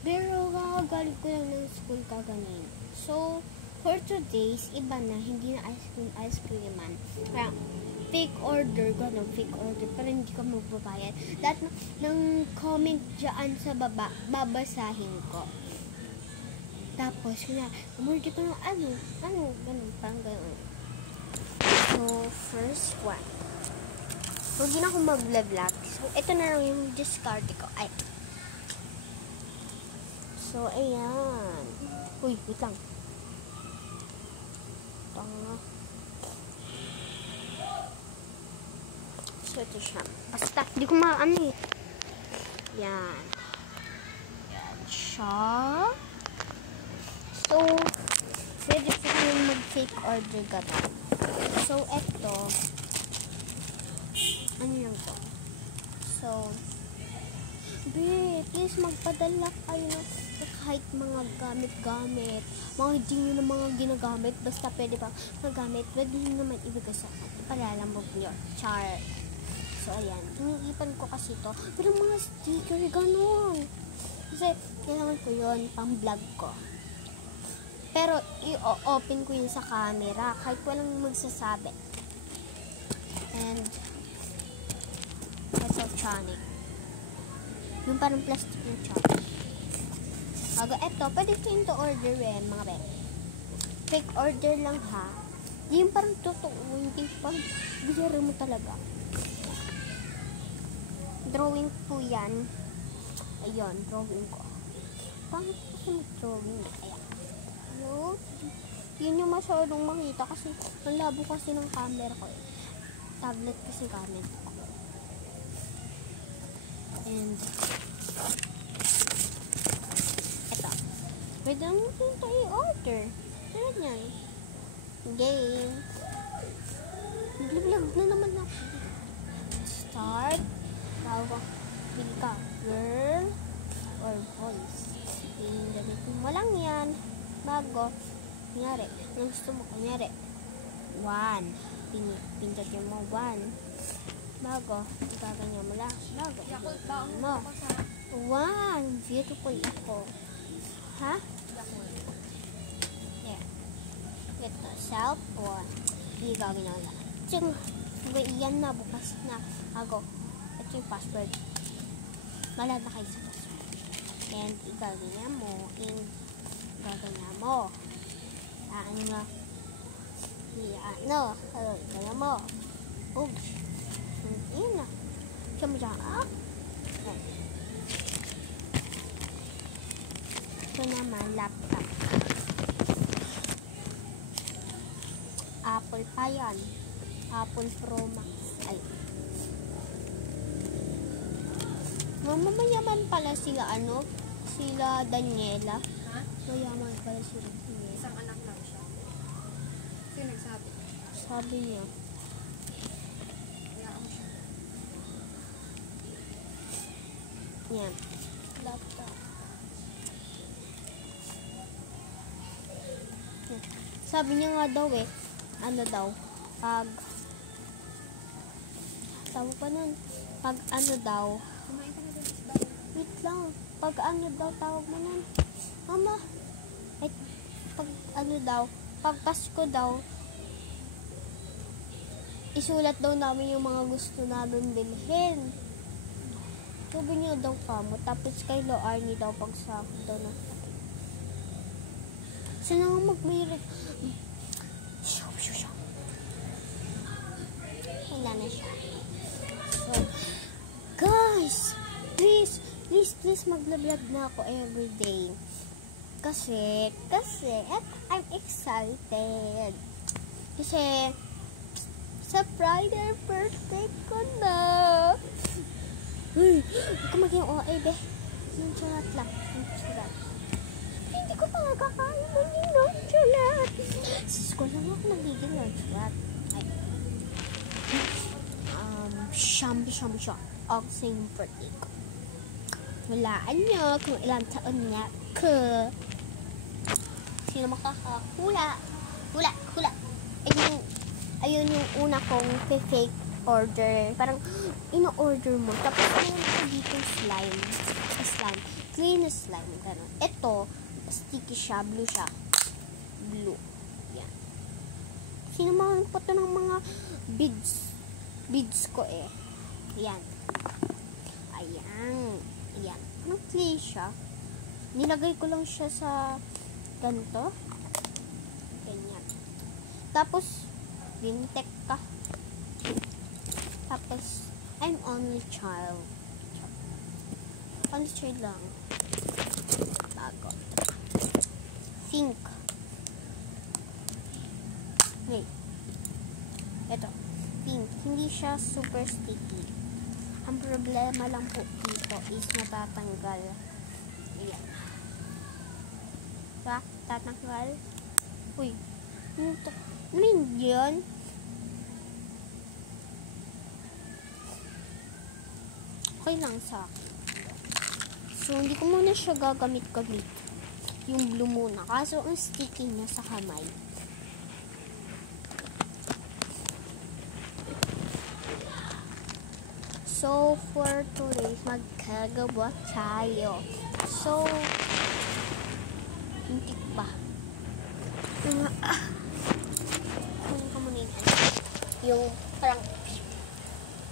Pero kakagaling ko lang ng school kaganin. So, for today's, iba na, hindi na ice cream man. Parang, fake order, gano'n, fake order, pero hindi ka magbabayad. Lahat ng comment dyan sa baba, babasahin ko. Tapos, umorder ka ng gano'n, parang gano'n. So, first one. So, hindi na ako mag-vlog. So, ito na lang yung discard ko. Ay. So, ayan. Uy, wait lang. Tanga. So, ito siya. Basta, hindi ko maano eh. Yan. Yan siya. So, pwede po kayo mag-fake order gano'n. So, ito. Ano lang to? So, please magpadala kayo ng kahit mga gamit-gamit. Mga hindi nyo na mga ginagamit. Basta pwede pa magamit. Pwede nyo naman ibigay sa akin. Ipalalamog nyo. Char. So, ayan. Iniipan ko kasi to. Pero mga sticker, gano'n. Kasi, kailangan ko yun pang vlog ko. Pero, i-open ko yun sa camera. Kahit walang magsasabi. And, ito, chonic. Yung parang plastic yung chonic. Bago, ito, pwede ko yun to order mga be. Fake order lang ha. Yung parang totoo. Hindi parang biyari mo talaga. Drawing po yan. Ayun, drawing ko. Pangit kasi mag-drawing. Ayan. No? Yun yung masyadong makita kasi ang labo kasi ng camera ko eh. Tablet kasi gamit ko. And eto. Pwede naman ito i-order. Tulad yan. Game. Nag-vlog na naman ako. Start. Tawag. Pili ka. Girl or boys. Gamitin mo lang yan. Bago. Kunyari. Ano gusto mo? Kunyari. 1. Pindutin mo 1. Bago. Gaganyan mo lang. Bago. Mo. 1. Beautiful ako. Ha? Yeah. Ito. Self 1. Gaganyan mo lang. Tsing. Iyan na. Bukas na. Bago. Ito yung password. Malala kayo sa password. And gaganyan mo. And gaganyan mo. Ano na. Ano. Gaganyan mo. Oops. Ayan na. Siya mo siya. Ito naman, laptop. Apple pa yan. Apple Pro Max. Ay. Mamayaman pala sila, sila Daniela. Ha? Mayaman pala sila Daniela. Isang anak lang siya. Sino nagsabi? Sabi niya. Yan. Laptop. Sabi niya nga daw tawag pa nun, pag wait lang, pag tawag mo nun, mama, pag Pasko daw, isulat daw namin yung mga gusto namin bilhin. Sabi niya daw kamo, tapos kay Lo Arnie daw pagsahod daw na. Saan nga magmayroon? Wala na siya. So, guys, please mag-vlog na ako everyday. Kasi, I'm excited. Kasi, sa Friday birthday ko na. Uy, huwag ka maging OA, be. Yung sulat lang. Hindi ko talaga kaya maging nonchalant. Sis ko lang ako magiging nonchalant. Ay. Siyam. Oxing birthday ko. Walaan nyo kung ilang taon niya ko. Sino makakahula? Hula. Ayun yung una kong fake order. Parang ino-order mo. Tapos mayroon ka dito slime. clean slime. Ganun. Ito, sticky siya, blue siya. Blue. Yan. Sinamahan ko to ng mga beads ko eh. Yan. Ayan. Ayan. Anong clay siya? Nilagay ko lang siya sa ganito. Ganyan. Tapos, lintek ka. Tapos, I'm only child. Only child lang. Bago. Think. Wait. Ito. Think. Hindi siya super sticky. Ang problema lang po dito is natatanggal. Ayan. Diba? Tatanggal. Uy. Ano yun? Okay lang sa akin. So, hindi ko muna siya gagamit-gamit. Yung blue muna. Kaso, ang sticky niya sa kamay. So, for today, magkagawa tayo. So, hintik pa. Kung ka muna yung parang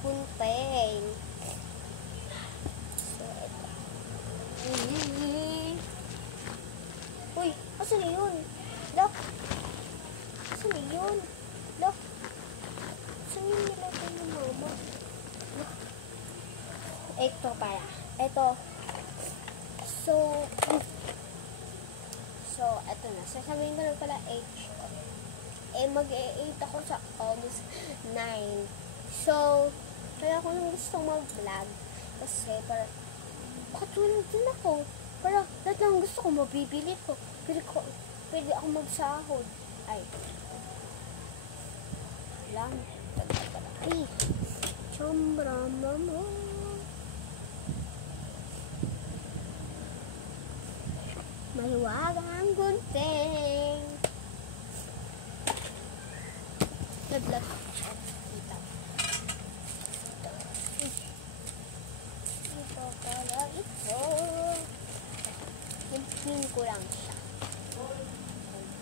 kunpeng. So, ito. Uy, asan na yun? Look. Asan na yun? Look. Asan yung nilagay ng mama? Look. Ito para. Ito. So, ito na. Sasabihin ko na pala age ko. Eh, mag-8 ako sa almost 9. So, kaya ako nang gusto mag-vlog. Kasi, para, makatulog din ako. Para, lahat ng gusto ko, mapipilit ko. Pwede ako magsahod. Ay. Lang. Ay. Chambra, mama. Maluwag ang gunting. Naglag. Ito pala ito. Hintin ko lang siya.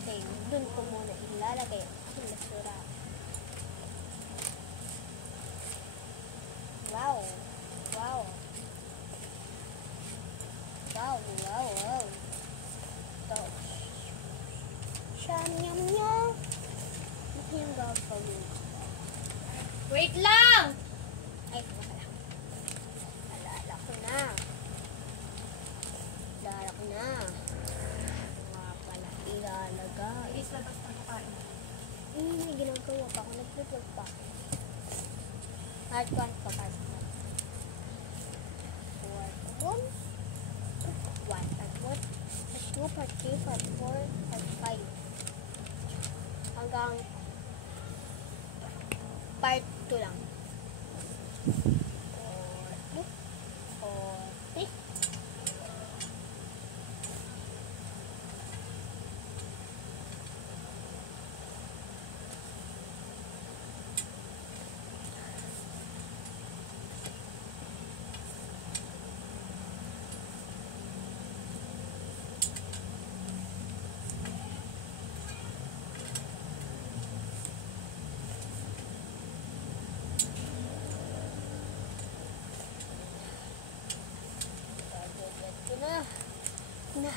Okay, dun ko muna ilalagay ang basura. Wow. Wow. Wow, wow, wow. Ito. Nyam-nyam. Ito yung gagawin. Wait lang! Ay, wala. Alala ko na. Nga pala ilalagay. Bilis labas na kakain. May ginagawa pa ako. Nag-vlog pa. Part 1 pa. Part 1. Part 1. Part 1. Part 2. Part 3. Part 4. Part 5. Hanggang part 2 lang. 40. Na. Yun.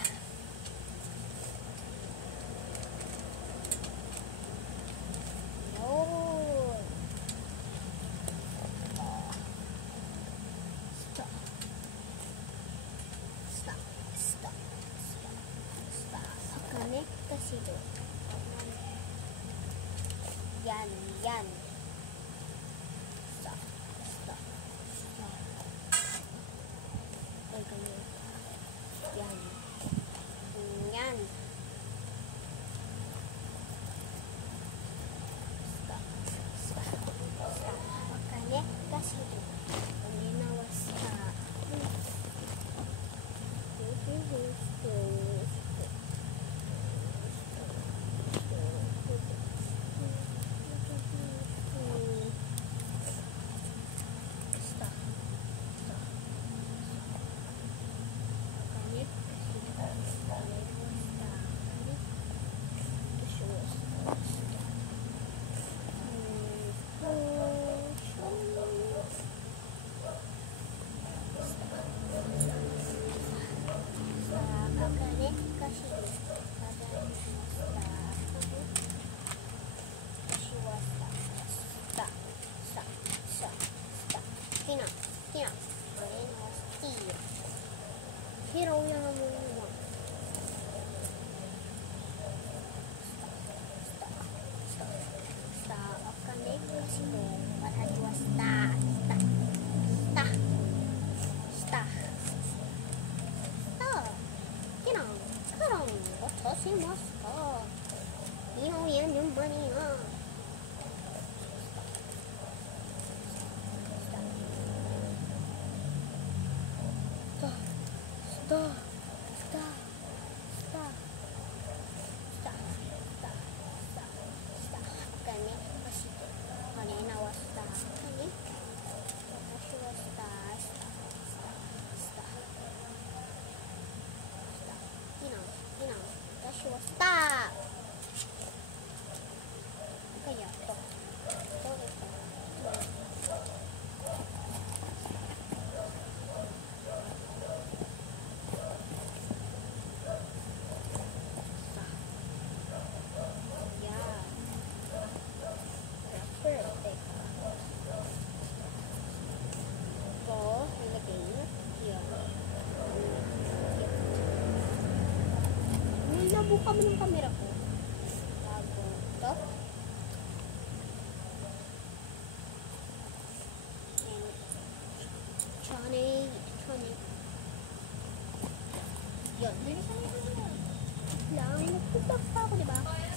Stop. Connect kasi doon. Yan. Stop. Ay, ganyan. Yan. Stop. Connect kasi doon. Hindi na wasta. Hero yung namuha. Star of Kaneko. Parang was star. Yung bunny nga. Stop! Kaya ito. Nabuka mo ng camera ko. Bago ito. Johnny. Yan. Lang. Nagputak pa ako, diba? Mali.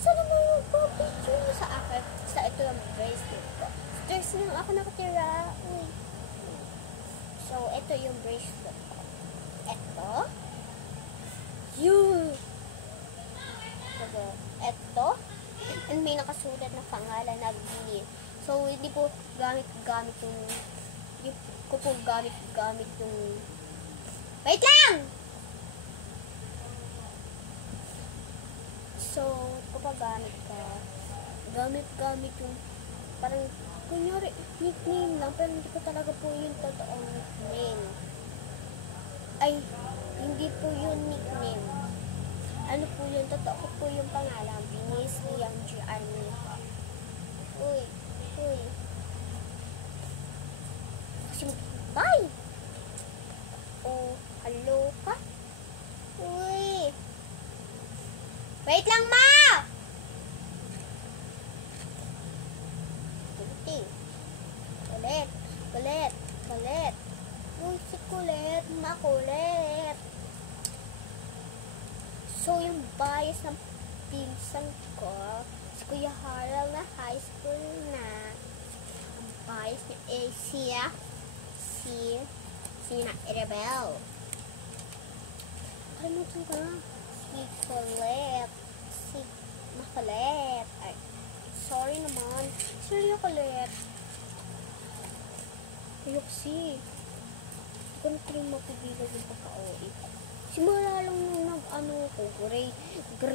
Sana mo yung picture mo sa akin. Sa ito yung bracelet ko. There's lang ako nakatira. Uy. So, ito yung bracelet ko. Ito. Yun. Ito. And may nakasulat na pangalan na Billy. So, hindi po gamit yung hindi ko po gamit yung wait lang! So, kapag gamit yung parang kunyari nickname lang, pero hindi ko talaga po yung totoong nickname. Ay, hindi po yung nickname. Ano po yung totoo ko po yung pangalan? Binis Liang G. Army. Uy. Kasi bye! Oh, hello ka? Uy! Wait lang, ma! Kulit. Uy, si Kulit. Makulit. So, yung bias ng pinsan ko, si Kuya Haral na high school na. Ang bias ni Asia, si na Rebel. Kalimutan ko na. Si Kulit. Si Makulit. Ay, sorry naman. Sorry Kulit. Yoksi. Hindi ko na tuloy mapigilan yung pagka-OA. Simula lang nung nag-ano ko, grade 2.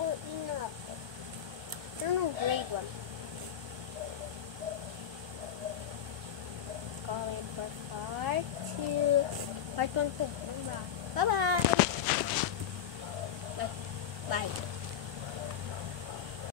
OA na ako. Pero nung grade 1. Comment for part 2. Part 1 po. Bye-bye.